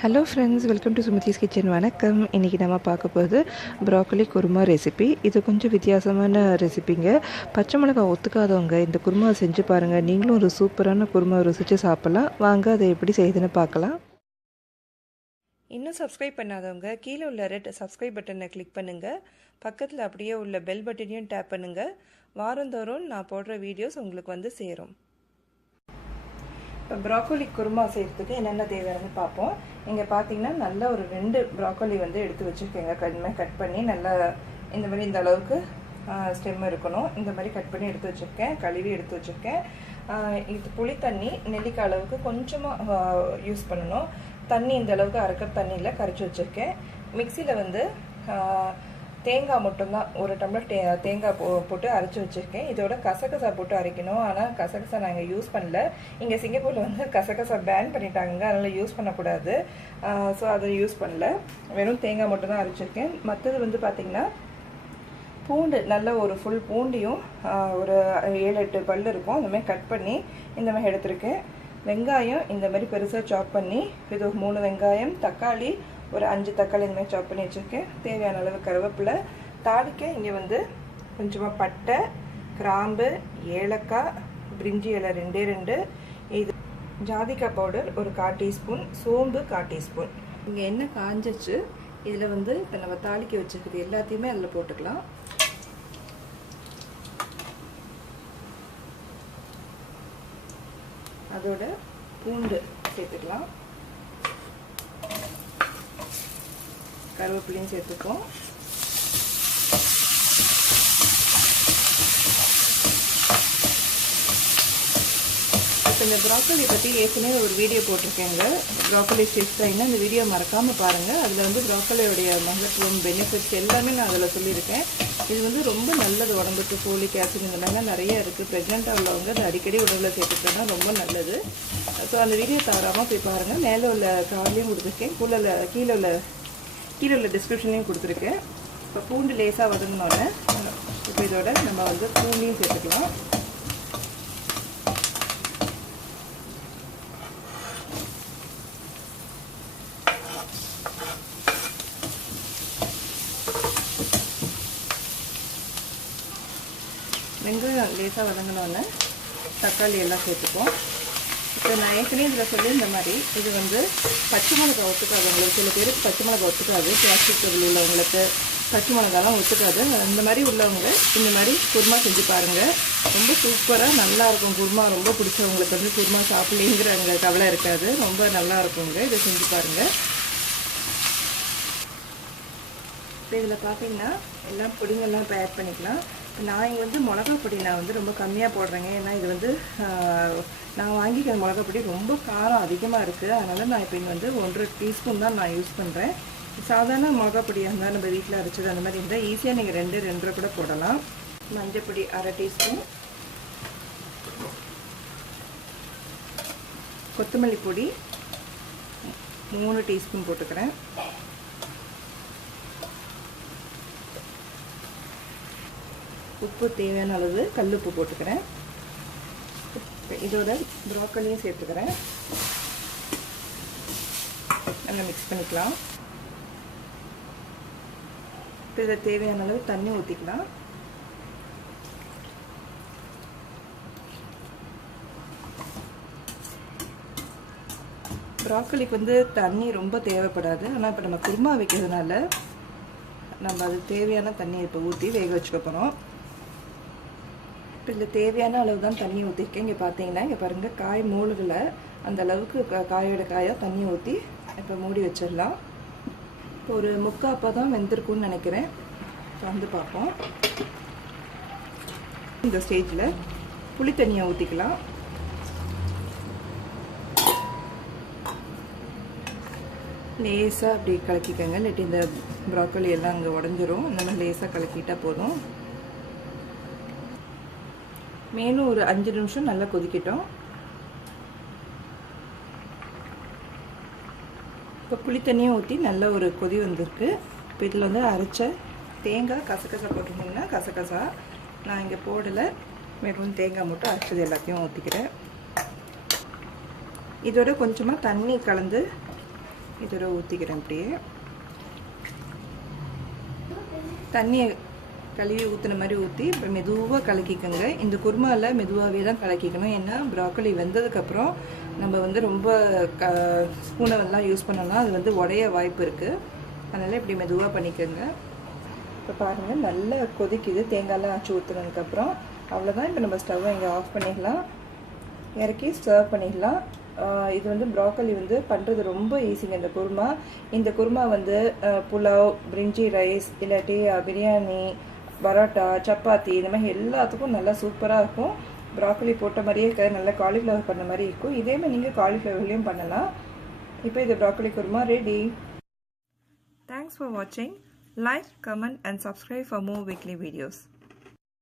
Hello friends, welcome to Sumathi's kitchen. வணக்கம். இன்றைக்கி நம்ம பார்க்க போகிறது ப்ராக்கோலி குருமா ரெசிபி. இது கொஞ்சம் வித்தியாசமான ரெசிபிங்க. பச்சை மிளகாய் ஒத்துக்காதவங்க இந்த குருமா செஞ்சு பாருங்கள். நீங்களும் ஒரு சூப்பரான குருமா ருசித்து சாப்பிட்லாம். வாங்க அதை எப்படி செய்யுதுன்னு பார்க்கலாம். இன்னும் சப்ஸ்கிரைப் பண்ணாதவங்க கீழே உள்ள ரெட் சப்ஸ்கிரைப் பட்டனை கிளிக் பண்ணுங்கள். பக்கத்தில் அப்படியே உள்ள பெல் பட்டனையும் டேப் பண்ணுங்கள். வாரந்தோறும் நான் போடுற வீடியோஸ் உங்களுக்கு வந்து சேரும். இப்போ ப்ராக்கோலி குருமா செய்கிறதுக்கு என்னென்ன தேவையானு பார்ப்போம். இங்கே பார்த்தீங்கன்னா நல்ல ஒரு 2 ப்ராக்கோலி வந்து எடுத்து வச்சுருக்கேங்க. கட் பண்ணி நல்லா இந்த மாதிரி இந்த அளவுக்கு ஸ்டெம் இருக்கணும். இந்த மாதிரி கட் பண்ணி எடுத்து வச்சுருக்கேன். கழுவி எடுத்து வச்சுருக்கேன். இது புளி தண்ணி நெல்லிக்காய் அளவுக்கு கொஞ்சமாக யூஸ் பண்ணணும். தண்ணி இந்த அளவுக்கு அரைக்கப் தண்ணியில் கரைச்சி வச்சுருக்கேன். மிக்சியில் வந்து தேங்காய் மட்டும்தான், ஒரு டம்ளர் தேங்காய் போட்டு அரைச்சி வச்சுருக்கேன். இதோட கசகசா போட்டு அரைக்கணும். ஆனால் கசகசா நான் இங்கே யூஸ் பண்ணல. இங்கே சிங்கப்பூரில் வந்து கசகசா பேன் பண்ணிட்டாங்க, அதனால் யூஸ் பண்ணக்கூடாது. ஸோ அதை யூஸ் பண்ணல. வெறும் தேங்காய் மட்டும் தான் அரைச்சிருக்கேன். மற்றது வந்து பார்த்திங்கன்னா பூண்டு, நல்ல ஒரு ஃபுல் பூண்டையும் ஒரு 7-8 பல் இருக்கும், அந்த மாதிரி கட் பண்ணி இந்த மாதிரி எடுத்திருக்கேன். வெங்காயம் இந்த மாதிரி பெருசாக சாப் பண்ணி, இது 3 வெங்காயம், தக்காளி ஒரு 5 தக்காளி இந்த மாதிரி சாப் பண்ணி வச்சுருக்கேன். தேவையான அளவு கருவேப்பிலை. தாளிக்க இங்கே வந்து கொஞ்சமாக பட்டை, கிராம்பு, ஏலக்காய், பிரிஞ்சி இலை 2 இது ஜாதிக்காய் பவுடர் ஒரு 1/4 டீஸ்பூன், சோம்பு 1/4 டீஸ்பூன். இங்கே எண்ணெய் காஞ்சிச்சு. இதில் வந்து இப்போ நம்ம தாளிக்க வச்சுருக்குது எல்லாத்தையுமே அதில் போட்டுக்கலாம். அதோட பூண்டு சேர்த்துக்கலாம், கருவேப்பிலையும் சேர்த்துப்போம். இப்போ இந்த ப்ராக்கோலி பற்றி ஏற்கனவே ஒரு வீடியோ போட்டிருக்கேங்க, ப்ராக்கோலி ஸ்டிஃப்டாயின்னா அந்த வீடியோ மறக்காமல் பாருங்கள். அதில் வந்து ப்ராக்கோலியோடைய மகத்துவம், பெனிஃபிட்ஸ் எல்லாமே நான் அதில் சொல்லியிருக்கேன். இது வந்து ரொம்ப நல்லது உடம்புக்கு. ஃபோலிக் ஆசிட் இந்த மாதிரிலாம் நிறைய இருக்குது. ப்ரெக்னெண்ட்டாக உள்ளவங்க அது அடிக்கடி உடம்புல சேர்த்துக்கிட்டோன்னா ரொம்ப நல்லது. ஸோ அந்த வீடியோ தவறாமல் போய் பாருங்கள். மேலே உள்ள கார்லையும் கொடுத்துருக்கேன், கீழே உள்ள டிஸ்கிரிப்ஷன்லையும் கொடுத்துருக்கேன். இப்போ பூண்டு லேசாக வதங்கினோன்னே இப்போ இதோட நம்ம வந்து பூண்டையும் சேர்த்துக்கலாம். வெங்காயம் லேசாக வதங்கினோன்னே தக்காளி எல்லாம் சேர்த்துப்போம். இப்போ நான் ஏற்கனவே இதில் சொல்லியிருந்த மாதிரி இது வந்து பச்சை மிளகாய் ஒத்துக்காதவங்களுக்கு, சில பேருக்கு பச்சை மிளகாய் ஒத்துக்காது, பிளாஸ்டிக் பொருள் உள்ளவங்களுக்கு பச்சை மிளகாலாம் ஒத்துக்காது. அந்த மாதிரி உள்ளவங்க இந்த மாதிரி குருமா செஞ்சு பாருங்கள். ரொம்ப சூப்பராக நல்லாயிருக்கும் குருமா. ரொம்ப பிடிச்சவங்களுக்கு வந்து குருமா சாப்பிட்லிங்கிற கவலை இருக்காது. ரொம்ப நல்லா இருக்குங்க. இதை செஞ்சு பாருங்கள். இப்போ இதில் பார்த்தீங்கன்னா எல்லாம் பொடிங்கெல்லாம் இப்போ ஆட் பண்ணிக்கலாம். நான் இங்கே வந்து மிளகா பொடி நான் வந்து ரொம்ப கம்மியாக போடுறேங்க. ஏன்னா இது வந்து நான் வாங்கிக்கிற மிளகா பொடி ரொம்ப காரம் அதிகமாக இருக்குது. அதனால் நான் இப்போ இங்கே வந்து 1.5 டீஸ்பூன் தான் நான் யூஸ் பண்ணுறேன். சாதாரண மிளகா பொடியாக இருந்தால் நம்ம வீட்டில் அரைச்சது அந்த மாதிரி இருந்தால் ஈஸியாக நீங்கள் 2-2.5 கூட போடலாம். மஞ்சள் பொடி 1/2 டீஸ்பூன், கொத்தமல்லி பொடி 3 டீஸ்பூன் போட்டுக்கிறேன். உப்பு தேவையான அளவு கல்லுப்பு போட்டுக்கிறேன். இதோட ப்ராக்கோலியும் சேர்த்துக்கிறேன். நல்லா மிக்ஸ் பண்ணிக்கலாம். இப்போ இதில் தேவையான அளவு தண்ணி ஊற்றிக்கலாம். ப்ராக்கோலிக்கு வந்து தண்ணி ரொம்ப தேவைப்படாது. ஆனால் இப்போ நம்ம குருமா வைக்கிறதுனால நம்ம அது தேவையான தண்ணியை இப்போ ஊற்றி வேக வச்சுக்க போகிறோம். இப்போ இதில் தேவையான அளவு தான் தண்ணி ஊற்றிருக்கேன். இங்கே பார்த்தீங்கன்னா இங்கே பாருங்கள், காய் மூழ்கலை, அந்த அளவுக்கு காயோட காயாக தண்ணி ஊற்றி இப்போ மூடி வச்சிடலாம். இப்போ ஒரு 3/4 அப்போ தான் வெந்திருக்குன்னு நினைக்கிறேன். வந்து பார்ப்போம். இந்த ஸ்டேஜில் புளி தண்ணியை ஊற்றிக்கலாம். லேசாக அப்படி கலக்கிக்கங்க, இல்லாட்டி இந்த ப்ராக்கோலி எல்லாம் அங்கே உடஞ்சிரும். இந்த மாதிரி லேசாக கலக்கிட்டால் போதும். மேலும் ஒரு 5 நிமிஷம் நல்லா கொதிக்கட்டும். இப்போ புளி தண்ணியும் ஊற்றி நல்ல ஒரு கொதி வந்திருக்கு. இப்போ இதில் வந்து அரைச்ச தேங்காய், கசகசா போட்டிருந்தீங்கன்னா கசகசா நான் இங்கே போடலை, வெறும் தேங்காய் மட்டும் அரைச்சது எல்லாத்தையும் ஊற்றிக்கிறேன். இதோட கொஞ்சமாக தண்ணி கலந்து இதோட ஊற்றிக்கிறேன். அப்படியே தண்ணியை கழுவி ஊற்றின மாதிரி ஊற்றி இப்போ மெதுவாக கலக்கிக்கோங்க. இந்த குருமாவில் மெதுவாகவே தான் கலக்கிக்கணும். ஏன்னா ப்ராக்கோலி வெந்ததுக்கப்புறம் நம்ம வந்து ரொம்ப ஸ்பூனை எல்லாம் யூஸ் பண்ணோம்னா அது வந்து உடைய வாய்ப்பு இருக்குது. அதனால் இப்படி மெதுவாக பண்ணிக்கோங்க. இப்போ பாருங்கள் நல்லா கொதிக்குது. தேங்காயெல்லாம் ஆச்சு ஊற்றுனதுக்கப்புறம் அவ்வளோதான். இப்போ நம்ம ஸ்டவ்வை இங்கே ஆஃப் பண்ணிடலாம். இறக்கி சர்வ் பண்ணிடலாம். இது வந்து ப்ராக்கோலி வந்து பண்ணுறது ரொம்ப ஈஸிங்க. இந்த குருமா வந்து புலாவ், பிரிஞ்சி ரைஸ், இல்லாட்டி பிரியாணி, பரோட்டா, சப்பாத்தி இந்த மாதிரி எல்லாத்துக்கும் நல்லா சூப்பராக இருக்கும். ப்ராக்கோலி போட்ட மாதிரியே நல்லா காலிஃப்ளவர் பண்ண மாதிரி இருக்கும். இதே மாதிரி நீங்கள் காலிஃப்ளவர்லேயும் பண்ணலாம். இப்போ இது broccoli kurma ready. Thanks for வாட்சிங். Like, comment and subscribe for more weekly videos.